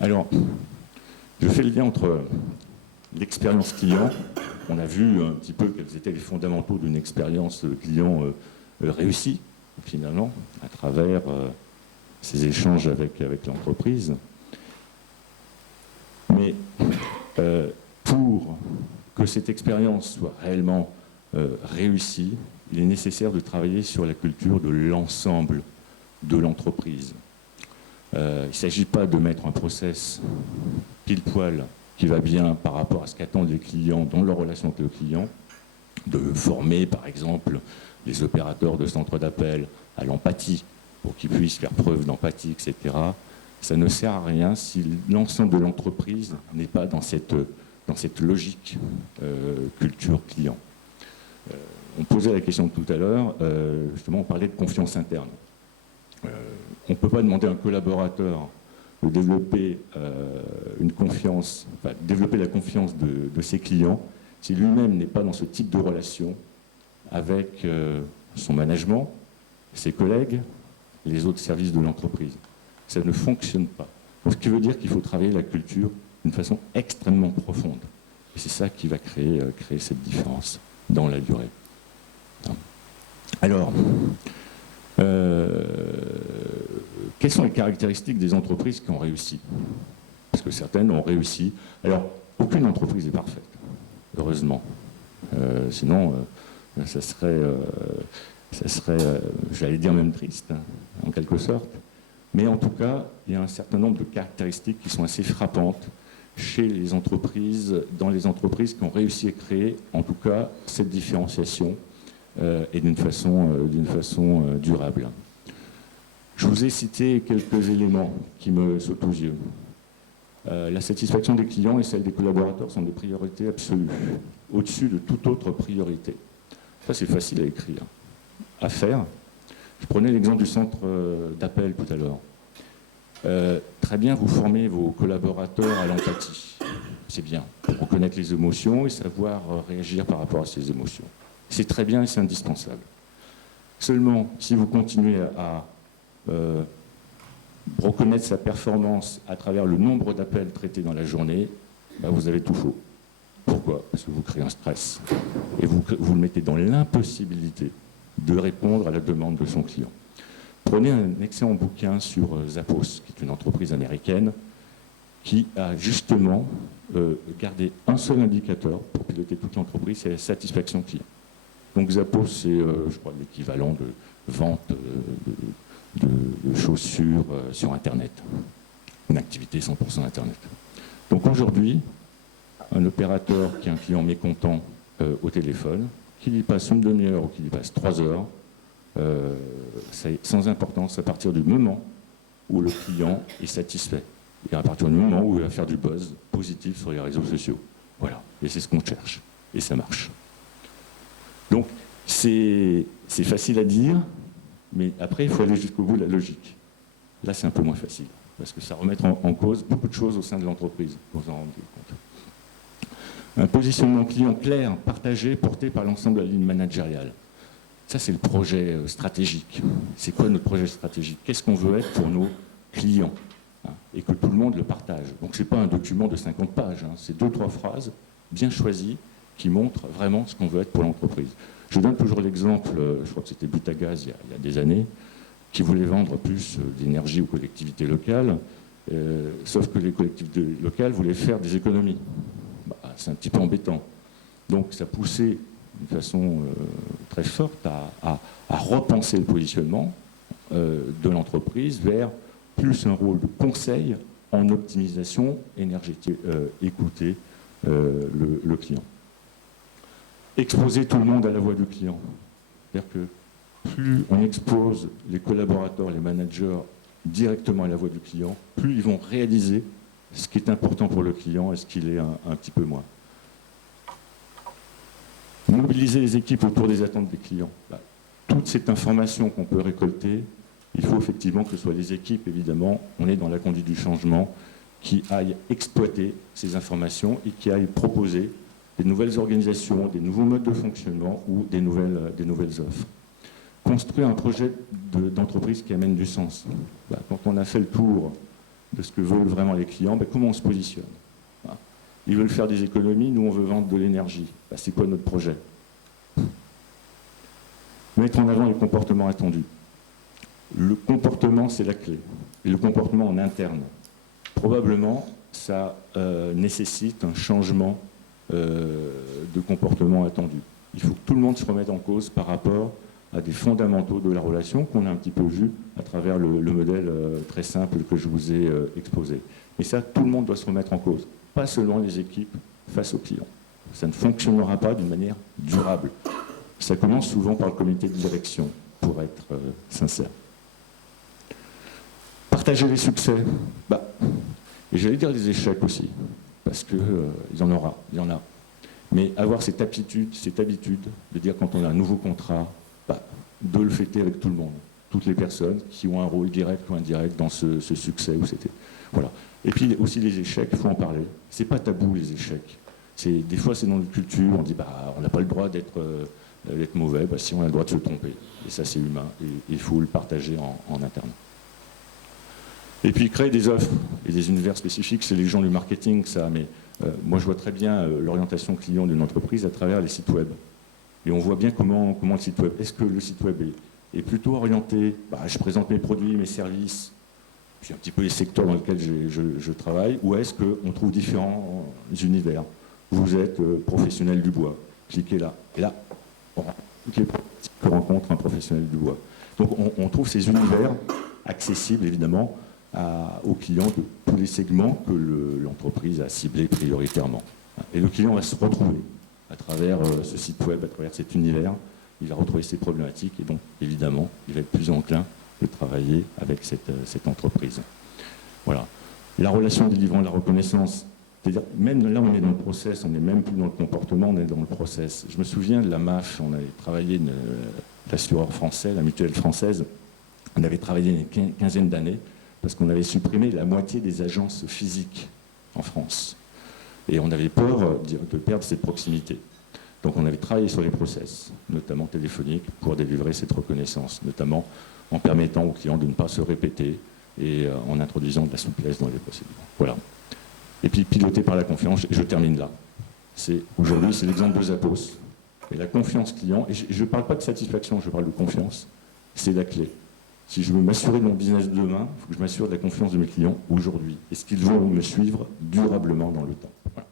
Alors, je fais le lien entre l'expérience client. On a vu un petit peu quels étaient les fondamentaux d'une expérience client réussie, finalement, à travers ces échanges avec l'entreprise. Mais pour que cette expérience soit réellement réussie, il est nécessaire de travailler sur la culture de l'ensemble de l'entreprise. Il ne s'agit pas de mettre un process pile-poil qui va bien par rapport à ce qu'attendent les clients dans leur relation avec le client, de former par exemple les opérateurs de centres d'appel à l'empathie pour qu'ils puissent faire preuve d'empathie, etc. Ça ne sert à rien si l'ensemble de l'entreprise n'est pas dans cette logique culture client. On posait la question tout à l'heure, justement on parlait de confiance interne. On ne peut pas demander à un collaborateur de développer une confiance, enfin, développer la confiance de ses clients si lui-même n'est pas dans ce type de relation avec son management, ses collègues, les autres services de l'entreprise. Ça ne fonctionne pas. Donc, ce qui veut dire qu'il faut travailler la culture d'une façon extrêmement profonde. Et c'est ça qui va créer cette différence dans la durée. Alors, quelles sont les caractéristiques des entreprises qui ont réussi? Parce que certaines ont réussi. Alors, aucune entreprise n'est parfaite, heureusement. Sinon, ça serait, j'allais dire même triste, hein, en quelque sorte. Mais en tout cas, il y a un certain nombre de caractéristiques qui sont assez frappantes chez les entreprises, dans les entreprises qui ont réussi à créer, en tout cas, cette différenciation et d'une façon durable. Je vous ai cité quelques éléments qui me sautent aux yeux. La satisfaction des clients et celle des collaborateurs sont des priorités absolues, au-dessus de toute autre priorité. Ça, c'est facile à écrire. À faire. Je prenais l'exemple du centre d'appel tout à l'heure. Très bien, vous formez vos collaborateurs à l'empathie. C'est bien, pour reconnaître les émotions et savoir réagir par rapport à ces émotions. C'est très bien et c'est indispensable. Seulement, si vous continuez à reconnaître sa performance à travers le nombre d'appels traités dans la journée, ben vous avez tout faux. Pourquoi? Parce que vous créez un stress. Et vous le mettez dans l'impossibilité de répondre à la demande de son client. Prenez un excellent bouquin sur Zappos, qui est une entreprise américaine, qui a justement gardé un seul indicateur pour piloter toute l'entreprise, c'est la satisfaction client. Donc Zappos, c'est, je crois, l'équivalent de vente de chaussures sur Internet. Une activité 100% Internet. Donc aujourd'hui, un opérateur qui a un client mécontent au téléphone, qu'il y passe une demi-heure ou qu'il y passe 3 heures, c'est sans importance à partir du moment où le client est satisfait. Et à partir du moment où il va faire du buzz positif sur les réseaux sociaux. Voilà. Et c'est ce qu'on cherche. Et ça marche. Donc, c'est facile à dire, mais après, il faut aller jusqu'au bout de la logique. Là, c'est un peu moins facile, parce que ça remet en cause beaucoup de choses au sein de l'entreprise, vous vous en rendez compte. Un positionnement client clair, partagé, porté par l'ensemble de la ligne managériale. Ça, c'est le projet stratégique. C'est quoi notre projet stratégique? Qu'est-ce qu'on veut être pour nos clients? Et que tout le monde le partage. Donc, ce n'est pas un document de 50 pages, c'est 2-3 phrases bien choisies qui montrent vraiment ce qu'on veut être pour l'entreprise. Je donne toujours l'exemple, je crois que c'était Butagaz il y a des années, qui voulait vendre plus d'énergie aux collectivités locales, sauf que les collectivités locales voulaient faire des économies. Bah, c'est un petit peu embêtant. Donc ça poussait d'une façon très forte à repenser le positionnement de l'entreprise vers plus un rôle de conseil en optimisation énergétique, écouter le client. Exposer tout le monde à la voix du client. C'est-à-dire que plus on expose les collaborateurs, les managers directement à la voix du client, plus ils vont réaliser ce qui est important pour le client et ce qu'il est un petit peu moins. Mobiliser les équipes autour des attentes des clients. Toute cette information qu'on peut récolter, il faut effectivement que ce soit les équipes, évidemment, on est dans la conduite du changement, qui aillent exploiter ces informations et qui aillent proposer des nouvelles organisations, des nouveaux modes de fonctionnement ou des nouvelles offres. Construire un projet d'entreprise qui amène du sens. Quand on a fait le tour de ce que veulent vraiment les clients, comment on se positionne. Voilà. Ils veulent faire des économies, nous on veut vendre de l'énergie. C'est quoi notre projet? Mettre en avant les comportements attendus. Le comportement, c'est la clé. Et le comportement en interne. Probablement, ça nécessite un changement de comportement attendu. Il faut que tout le monde se remette en cause par rapport à des fondamentaux de la relation qu'on a un petit peu vu à travers le modèle très simple que je vous ai exposé. Et ça, tout le monde doit se remettre en cause, pas seulement les équipes face aux clients. Ça ne fonctionnera pas d'une manière durable. Ça commence souvent par le comité de direction, pour être sincère. Partager les succès, et j'allais dire les échecs aussi, parce qu'il y en aura, il y en a. Mais avoir cette habitude de dire quand on a un nouveau contrat, de le fêter avec tout le monde, toutes les personnes qui ont un rôle direct ou indirect dans ce succès où c'était. Voilà. Et puis aussi les échecs, il faut en parler. C'est pas tabou les échecs. Des fois c'est dans notre culture, on dit on n'a pas le droit d'être mauvais, si on a le droit de se tromper. Et ça c'est humain, et il faut le partager en interne. Et puis créer des offres et des univers spécifiques, c'est les gens du marketing, ça, mais moi je vois très bien l'orientation client d'une entreprise à travers les sites web. Et on voit bien comment le site web, est-ce que le site web est plutôt orienté, je présente mes produits, mes services, puis un petit peu les secteurs dans lesquels je travaille, ou est-ce qu'on trouve différents univers? Vous êtes professionnel du bois, cliquez là, et là, toutes les problématiques que rencontre un professionnel du bois. Donc on trouve ces univers accessibles évidemment aux clients de tous les segments que l'entreprise a ciblés prioritairement. Et le client va se retrouver à travers ce site web, à travers cet univers, il va retrouver ses problématiques et donc évidemment il va être plus enclin de travailler avec cette entreprise. Voilà. La relation délivrant la reconnaissance, c'est-à-dire même là on est dans le process, on n'est même plus dans le comportement, on est dans le process. Je me souviens de la MAF, on avait travaillé l'assureur français, la mutuelle française, on avait travaillé une quinzaine d'années parce qu'on avait supprimé la moitié des agences physiques en France. Et on avait peur de perdre cette proximité. Donc on avait travaillé sur les process, notamment téléphoniques, pour délivrer cette reconnaissance, notamment en permettant aux clients de ne pas se répéter et en introduisant de la souplesse dans les procédures. Voilà. Et puis piloté par la confiance, et je termine là. Aujourd'hui, c'est l'exemple de Zappos. Et la confiance client, et je ne parle pas de satisfaction, je parle de confiance, c'est la clé. Si je veux m'assurer de mon business de demain, il faut que je m'assure de la confiance de mes clients aujourd'hui. Est-ce qu'ils vont me suivre durablement dans le temps? Voilà.